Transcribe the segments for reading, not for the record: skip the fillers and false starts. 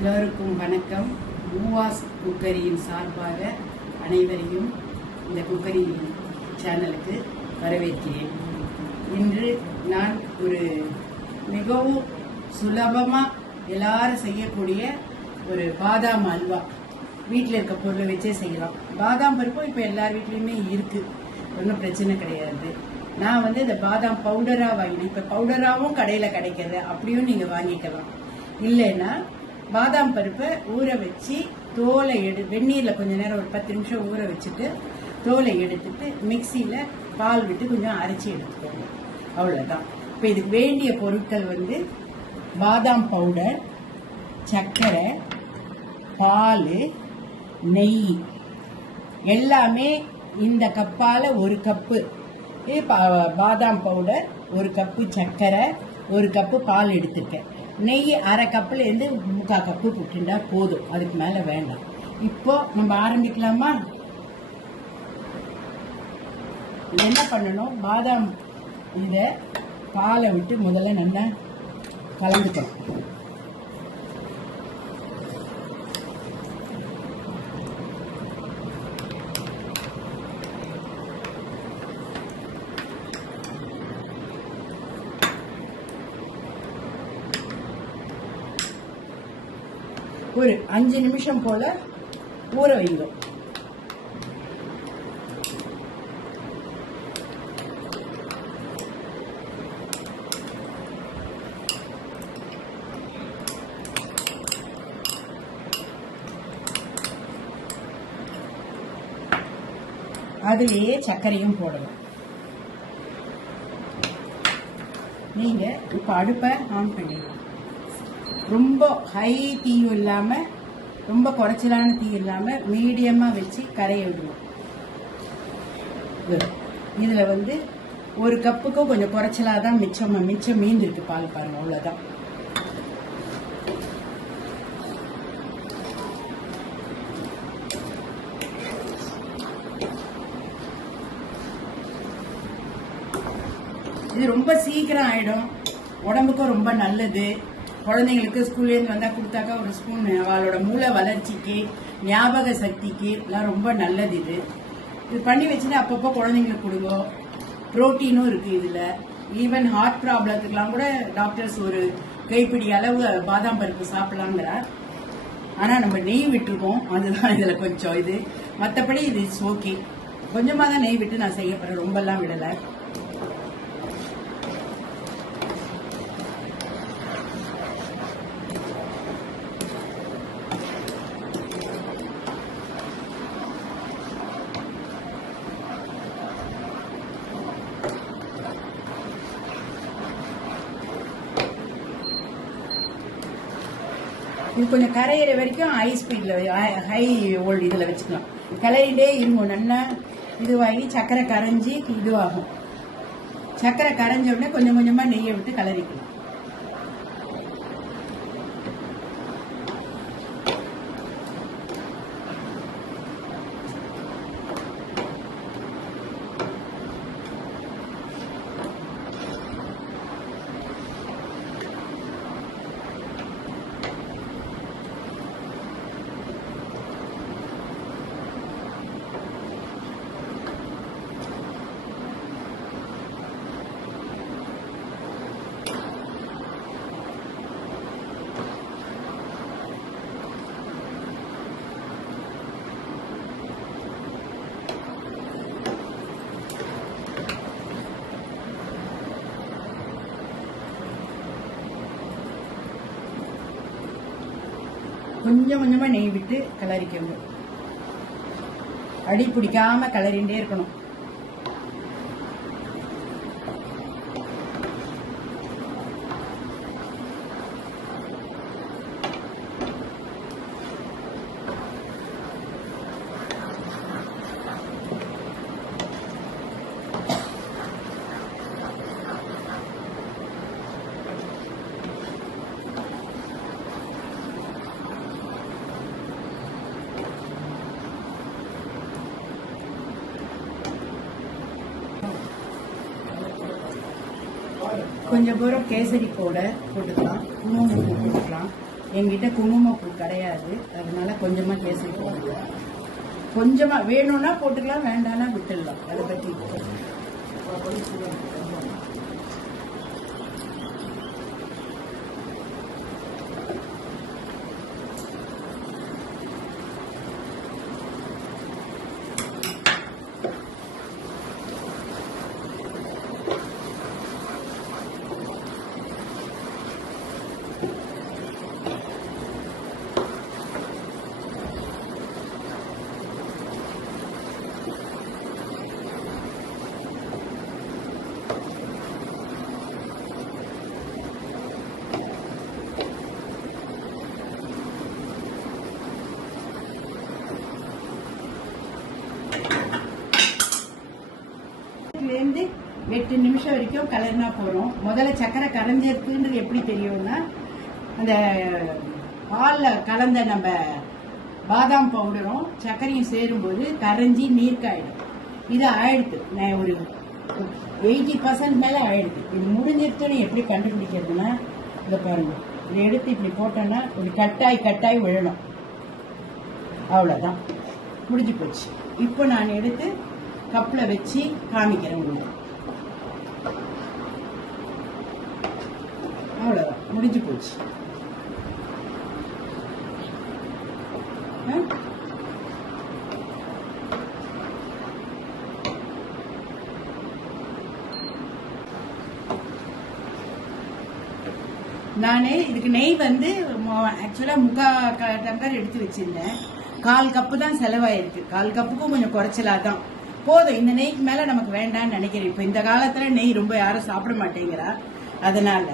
எல்லோருக்கும் வணக்கம். மூவாஸ் குக்கரியின் சார்பாக அனைவரையும் இந்த குக்கரி சேனலுக்கு வரவேற்கிறேன். இன்று நான் ஒரு மிகவும் சுலபமாக எல்லாரும் செய்யக்கூடிய ஒரு பாதாம் அல்வா வீட்டில் இருக்க பொருளை வச்சே செய்யலாம். பாதாம் பருப்பும் இப்போ எல்லார் வீட்லேயுமே இருக்குது, ஒன்றும் பிரச்சனை கிடையாது. நான் இந்த பாதாம் பவுடராக வாங்கினேன். இப்போ பவுடராகவும் கடையில் கிடைக்கிறது, அப்படியும் நீங்கள் வாங்கிக்கலாம். இல்லைன்னா பாதாம் பருப்பை ஊற வச்சு தோலை வெந்நீரில் கொஞ்ச நேரம் ஒரு 10 நிமிஷம் ஊற வச்சுட்டு தோலை எடுத்துட்டு மிக்சியில் பால் விட்டு கொஞ்சம் அரைச்சி எடுத்துக்கோங்க. அவ்வளோதான். இப்போ இதுக்கு வேண்டிய பொருட்கள் பாதாம் பவுடர், சர்க்கரை, பால், நெய் எல்லாமே இந்த கப்பால் 1 கப்பு பாதாம் பவுடர், 1 கப்பு சர்க்கரை, 1 கப்பு பால் எடுத்துருக்கேன். நெய் அரை கப்புலேருந்து 3/4 கப்பு போட்டுட்டா போதும், அதுக்கு மேலே வேண்டாம். இப்போ நம்ம ஆரம்பிக்கலாமா? என்ன பண்ணணும், பாதாம் இதை பாலை விட்டு முதல்ல நல்லா கலந்துக்கணும். ஒரு 5 நிமிஷம் போல ஊற வைங்க. அதுலேயே சர்க்கரையும் போடலாம். நீங்க இப்ப அடுப்பை ஆன் பண்ணிடலாம். ரொம்ப ஹை தீயும் இல்லாமல் ரொம்ப குறைச்சலான தீ இல்லாமல் மீடியமாக வச்சு கரைய விடுவோம். இதில் 1 கப்புக்கும் கொஞ்சம் குறைச்சலாக தான் மிச்சம் மீந்திருக்கு பால், பாருங்க. அவ்வளோதான். இது ரொம்ப சீக்கிரம் ஆயிடும், உடம்புக்கும் ரொம்ப நல்லது. குழந்தைங்களுக்கு ஸ்கூல்லேருந்து வந்தால் கொடுத்தாக்கா ஒரு ஸ்பூன் அவளோட மூளை வளர்ச்சிக்கு, ஞாபக சக்திக்கு எல்லாம் ரொம்ப நல்லது. இது பண்ணி வச்சுட்டு அப்பப்போ குழந்தைங்களுக்கு கொடுங்க. புரோட்டீனும் இருக்குது இதில். ஈவன் ஹார்ட் ப்ராப்ளத்துக்கெலாம் கூட டாக்டர்ஸ் ஒரு கைப்பிடி அளவு பாதாம் பருப்பு சாப்பிடலாங்கிறார். ஆனால் நம்ம நெய் விட்டுருக்கோம், அதுதான் இதில் கொஞ்சம் மற்றபடி இது ஓகே. கொஞ்சமாக தான் நெய் விட்டு நான் செய்ய போகிறேன், ரொம்பலாம் விடலை. இது கொஞ்சம் கரையிற வரைக்கும் ஹை ஸ்பீடில் ஹை ஓல்டு இதில் வச்சுக்கலாம். கிளறிண்டே இருக்கும். நல்லா இதுவாகி சர்க்கரை கரைஞ்சி இதுவாகும். சர்க்கரை கரைஞ்ச உடனே கொஞ்சம் கொஞ்சமாக நெய்யை விட்டு கிளறிக்கலாம். கொஞ்சம் கொஞ்சமா நெய் விட்டு கிளறிக்கோங்க. அடி பிடிக்காம கிளறிண்டே இருக்கணும். கொஞ்சம் தூரம் கேசரி பவுடர் போட்டுக்கலாம், குங்குமப்பூ போட்டுக்கலாம். என்கிட்ட குங்குமப்பூ கிடையாது, அதனால கொஞ்சமா கேசரி பவுடர், கொஞ்சமா வேணும்னா போட்டுக்கலாம், வேண்டாம்னா விட்டுடலாம். அதை பற்றி இருந்து 8 நிமிஷம் வரைக்கும் கலர்னா போறோம். முதல்ல சக்கரை கரைஞ்சிருக்குன்றது எப்படி தெரியும்னா, அந்த பாலில் கலந்த நம்ம பாதாம் பவுடரும் சர்க்கரையும் சேரும்போது கரைஞ்சி நீர்க்காயிடும். இது ஆயிடுது, நான் ஒரு 80% மேல ஆயிடுது. இது முடிஞ்சிருச்சுன்னு எப்படி கண்டுபிடிக்கிறதுனா, இதை பாருங்க, இதை எடுத்து இப்படி போட்டோம்னா ஒரு கட்டாய் விழணும், அவ்வளவுதான், முடிஞ்சு போச்சு. இப்போ நான் எடுத்து கப்ல வச்சு காமிக்கிறேன் உங்களுக்கு. அவ்வளவுதான், முடிஞ்சு போச்சு. நானே இதுக்கு நெய் வந்து ஆக்சுவலா 3/4 டம்ளர் எடுத்து வச்சிருந்தேன். 1/4 கப்பு தான் செலவாயிருக்கு. 1/4 கப்புக்கும் கொஞ்சம் குறைச்சலாதான் போதும். இந்த நெய்க்கு மேல நமக்கு வேண்டாம்னு நினைக்கிறேன். இப்ப இந்த காலத்துல நெய் ரொம்ப யாரும் சாப்பிட மாட்டேங்கிறா, அதனால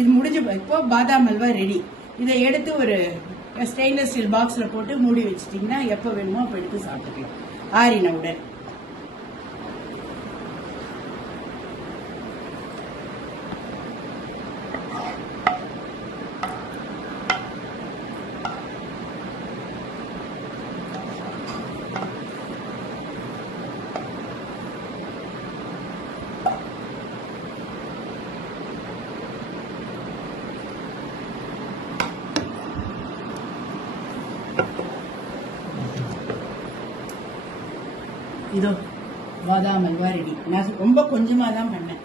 இது முடிஞ்சு. இப்போ பாதாம் அல்வா ரெடி. இதை எடுத்து ஒரு ஸ்டெயின்லெஸ் ஸ்டீல் பாக்ஸ்ல போட்டு மூடி வச்சிட்டீங்கன்னா எப்ப வேணுமோ அப்ப எடுத்து சாப்பிட்டுக்கலாம், ஆறின உடன். இதோ பாதாம் அல்வா ரெடி. நான் ரொம்ப கொஞ்சமா தான் பண்ணேன்.